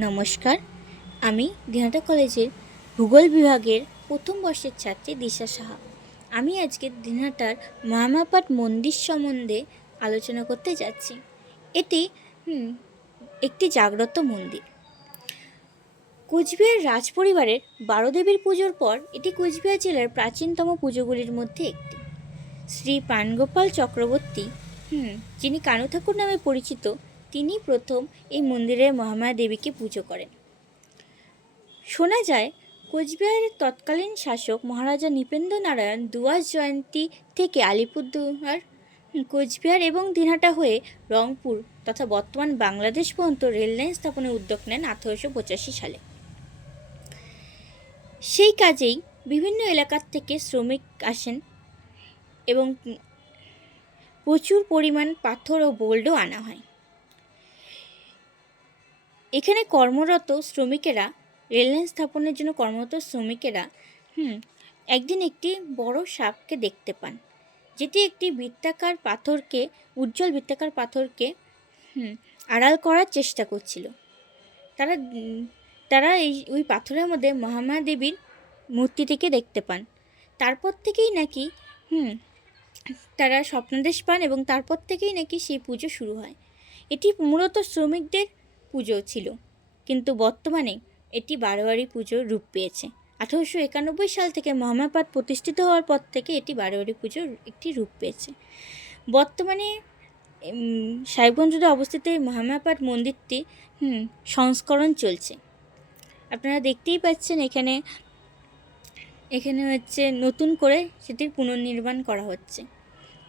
নমস্কার, আমি দিনাটা কলেজের ভূগোল বিভাগের প্রথম বর্ষের ছাত্রী দিশা সাহা। আমি আজকে দিনহাটার মহামাপাট মন্দির সম্বন্ধে আলোচনা করতে যাচ্ছি। এটি একটি জাগ্রত মন্দির। কোচবিহার রাজপরিবারের 12 দেবীর পুজোর পর এটি কোচবিহার জেলার প্রাচীনতম পুজোগুলির মধ্যে একটি। শ্রী প্রাণগোপাল চক্রবর্তী যিনি কানু ঠাকুর নামে পরিচিত, তিনি প্রথম এই মন্দিরের মহামায়া দেবীকে পুজো করেন। শোনা যায় কোচবিহারের তৎকালীন শাসক মহারাজা নৃপেন্দ্র নারায়ণ দুয়াস জয়ন্তী থেকে আলিপুরদুয়ার, কোচবিহার এবং দিনহাটা হয়ে রংপুর তথা বর্তমান বাংলাদেশ পর্যন্ত রেললাইন স্থাপনের উদ্যোগ নেন 1885 সালে। সেই কাজেই বিভিন্ন এলাকার থেকে শ্রমিক আসেন এবং প্রচুর পরিমাণ পাথর ও বোল্ডও আনা হয়। এখানে কর্মরত শ্রমিকেরা, রেললাইন স্থাপনের জন্য কর্মরত শ্রমিকেরা একদিন একটি বড় সাপকে দেখতে পান, যেটি একটি বৃত্তাকার পাথরকে, উজ্জ্বল বৃত্তাকার পাথরকে আড়াল করার চেষ্টা করছিল। তারা ওই পাথরের মধ্যে মহামায়া দেবীর মূর্তিটিকে দেখতে পান। তারপর থেকেই নাকি তারা স্বপ্নাদেশ পান এবং তারপর থেকেই নাকি সেই পুজো শুরু হয়। এটি মূলত শ্রমিকদের পুজো ছিল, কিন্তু বর্তমানে এটি বারোয়ারি পুজোর রূপ পেয়েছে। 1891 সাল থেকে মহামায়াপাট প্রতিষ্ঠিত হওয়ার পর থেকে এটি বারোয়ারি পুজোর একটি রূপ পেয়েছে। বর্তমানে সাহেবগঞ্জ রোডে অবস্থিত এই মহামায়াপাট মন্দিরটি সংস্করণ চলছে। আপনারা দেখতেই পাচ্ছেন এখানে হচ্ছে নতুন করে সেটির পুনর্নির্মাণ করা হচ্ছে।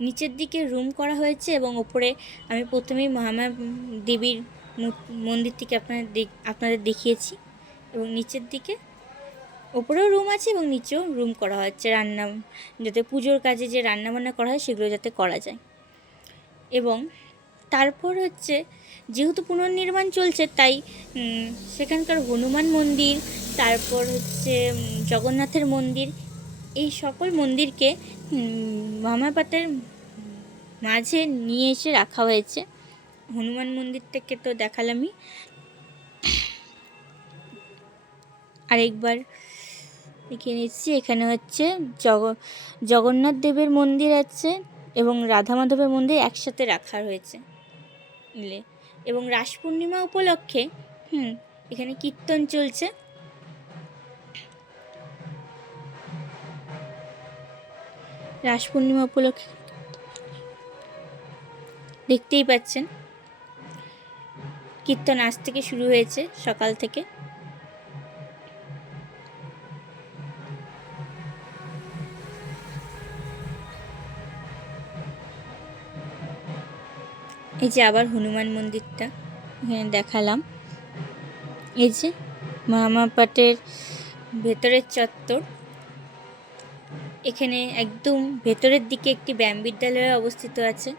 নিচের দিকে রুম করা হয়েছে এবং ওপরে আমি প্রথমেই মহামায়া দেবীর মন্দিরটিকে আপনাদের দেখিয়েছি, এবং নিচের দিকে ওপরেও রুম আছে এবং নিচেও রুম করা হচ্ছে, যাতে পুজোর কাজে যে রান্নাবান্না করা হয় সেগুলো যাতে করা যায়। এবং তারপর হচ্ছে যেহেতু পুনর্নির্মাণ চলছে, তাই সেখানকার হনুমান মন্দির, তারপর হচ্ছে জগন্নাথের মন্দির, এই সকল মন্দিরকে মহামায়াপাটের মাঝে নিয়ে এসে রাখা হয়েছে। হনুমান মন্দিরটাকে তো দেখালামই, আরেকবার দেখিয়ে নিচ্ছি। এখানে হচ্ছে জগন্নাথ দেবের মন্দির আছে এবং রাধা মাধবের মন্দির একসাথে রাখা হয়েছে। এবং রাস পূর্ণিমা উপলক্ষে এখানে কীর্তন চলছে। রাস পূর্ণিমা উপলক্ষে দেখতেই পাচ্ছেন কীর্তন আজ থেকে শুরু হয়েছে, সকাল থেকে। এই যে আবার হনুমান মন্দিরটা এখানে দেখালাম। এই যে মহামায়াপাটের ভেতরের চত্বর, এখানে একদম ভেতরের দিকে একটি ব্যায়াম বিদ্যালয় অবস্থিত আছে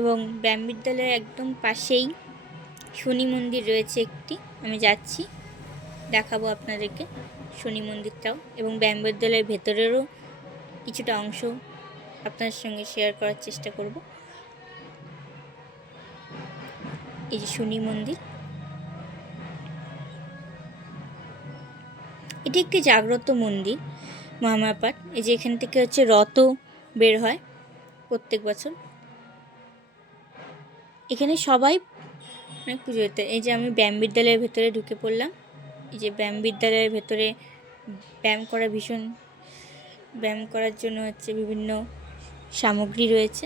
এবং ব্যায়াম বিদ্যালয়ের একদম পাশেই শনি মন্দির রয়েছে একটি। আমি যাচ্ছি, দেখাবো আপনাদেরকে শনি মন্দিরটাও, এবং ব্যায়াম বিদ্যালয়ের ভেতরেরও কিছুটা অংশ আপনার সঙ্গে শেয়ার করার চেষ্টা করব। এই যে শনি মন্দির, এটি একটি জাগ্রত মন্দির মহামায়াপাট। এই যে এখান থেকে হচ্ছে রথ বের হয় প্রত্যেক বছর। এখানে সবাই পুজো হতে। এই যে আমি ব্যায়াম বিদ্যালয়ের ভেতরে ঢুকে পড়লাম। এই যে ব্যায়াম বিদ্যালয়ের ভেতরে ব্যায়াম করার জন্য হচ্ছে বিভিন্ন সামগ্রী রয়েছে।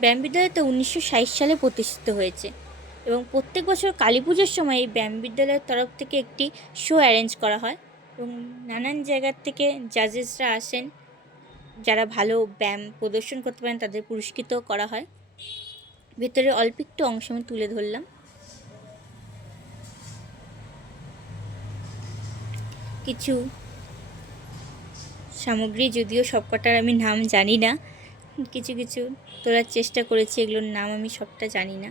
ব্যায়াম বিদ্যালয়টা 1960 সালে প্রতিষ্ঠিত হয়েছে এবং প্রত্যেক বছর কালী পুজোর সময় এই ব্যায়াম বিদ্যালয়ের তরফ থেকে একটি শো অ্যারেঞ্জ করা হয় এবং নানান জায়গার থেকে জাজেসরা আসেন, যারা ভালো ব্যায়াম প্রদর্শন করতে পারেন তাদের পুরস্কৃত করা হয়। ভেতরে অল্প একটু অংশ আমি তুলে ধরলাম। কিছু সামগ্রী, যদিও সবকটার আমি নাম জানি না, কিছু কিছু তোলার চেষ্টা করেছি, এগুলোর নাম আমি সবটা জানি না।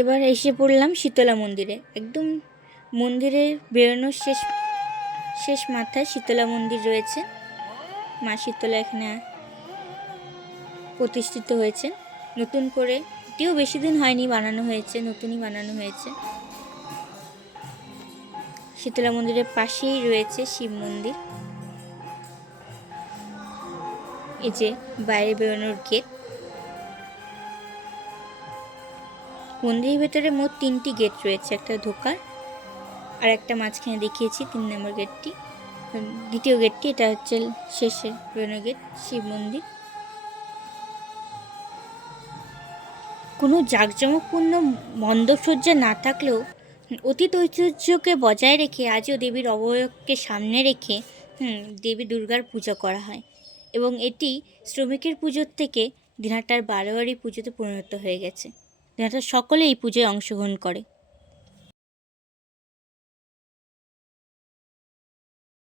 এবার এসে পড়লাম শীতলা মন্দিরে। একদম মন্দিরের বেরোনোর শেষ মাথায় শীতলা মন্দির রয়েছে। মা শীতলা এখানে প্রতিষ্ঠিত হয়েছে নতুন করে। এটিও বেশি দিন হয়নি বানানো হয়েছে, নতুনই বানানো হয়েছে। শীতলা মন্দিরের পাশেই রয়েছে শিব মন্দির। এই যে বাইরে বেরোনোর গেট। মন্দিরের ভেতরে মোট 3টি গেট রয়েছে, একটা ঢোকার আর একটা মাঝখানে দেখিয়েছি 3 নম্বর গেটটি। দ্বিতীয় গেটটি, এটা হচ্ছে শেষে বেরোনোর গেট, শিব মন্দির। কোনো জাঁকজমকপূর্ণ মণ্ডপসজ্জা না থাকলেও অতীত ঐতিহ্যকে বজায় রেখে আজও দেবীর অবয়বকে সামনে রেখে দেবী দুর্গার পূজা করা হয় এবং এটি শ্রমিকের পুজোর থেকে দিনহাটার বারোয়ারি পুজোতে পরিণত হয়ে গেছে। দিনহাটার সকলে এই পুজোয় অংশগ্রহণ করে।